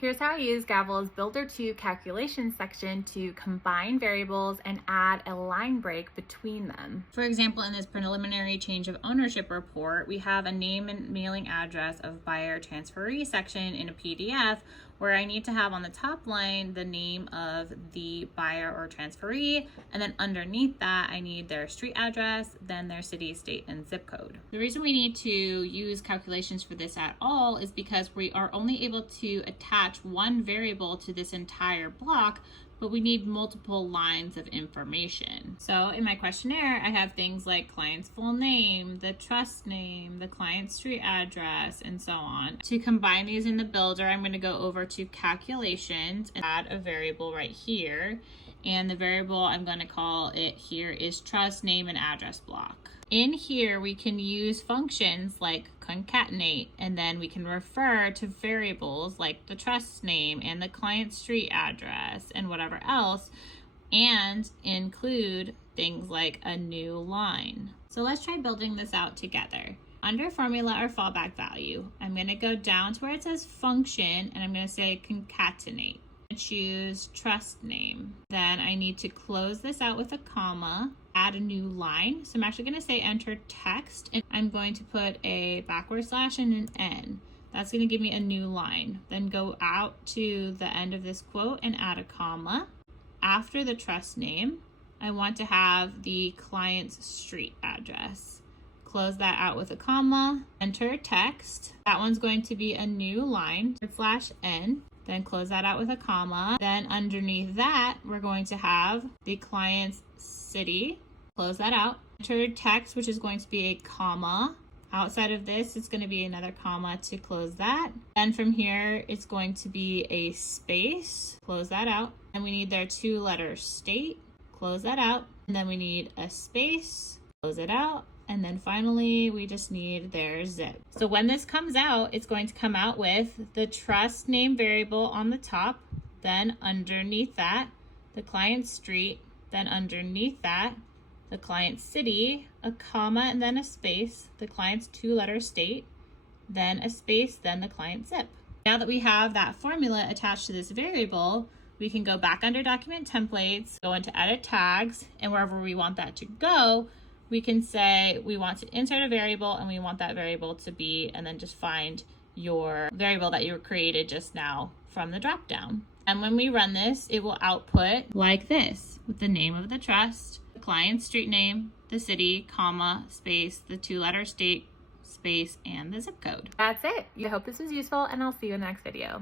Here's how I use Gavel's Builder 2 calculation section to combine variables and add a line break between them. For example, in this preliminary change of ownership report, we have a name and mailing address of buyer transferee section in a PDF where I need to have on the top line the name of the buyer or transferee, and then underneath that I need their street address, then their city, state, and zip code. The reason we need to use calculations for this at all is because we are only able to attach one variable to this entire block, but we need multiple lines of information. So in my questionnaire, I have things like client's full name, the trust name, the client's street address, and so on. To combine these in the builder, I'm going to go over to calculations and add a variable right here. And the variable I'm going to call it here is trust name and address block. In here, we can use functions like concatenate, and then we can refer to variables like the trust name and the client street address and whatever else, and include things like a new line. So let's try building this out together. Under formula or fallback value, I'm going to go down to where it says function, and I'm going to say concatenate. Choose trust name. Then I need to close this out with a comma, add a new line. So I'm actually going to say enter text, and I'm going to put a backward slash and an N. That's going to give me a new line. Then go out to the end of this quote and add a comma. After the trust name, I want to have the client's street address. Close that out with a comma, enter text. That one's going to be a new line, slash N. Then close that out with a comma. Then underneath that, we're going to have the client's city. Close that out. Enter text, which is going to be a comma. Outside of this, it's going to be another comma to close that. Then from here, it's going to be a space. Close that out. And we need their 2-letter state. Close that out. And then we need a space. Close it out. And then finally, we just need their zip. So when this comes out, it's going to come out with the trust name variable on the top, then underneath that, the client's street, then underneath that, the client's city, a comma and then a space, the client's 2-letter state, then a space, then the client's zip. Now that we have that formula attached to this variable, we can go back under document templates, go into edit tags, and wherever we want that to go, we can say we want to insert a variable and we want that variable to be, and then just find your variable that you created just now from the drop down. And when we run this, it will output like this with the name of the trust, the client's street name, the city, comma, space, the 2-letter state, space, and the zip code. That's it. I hope this was useful, and I'll see you in the next video.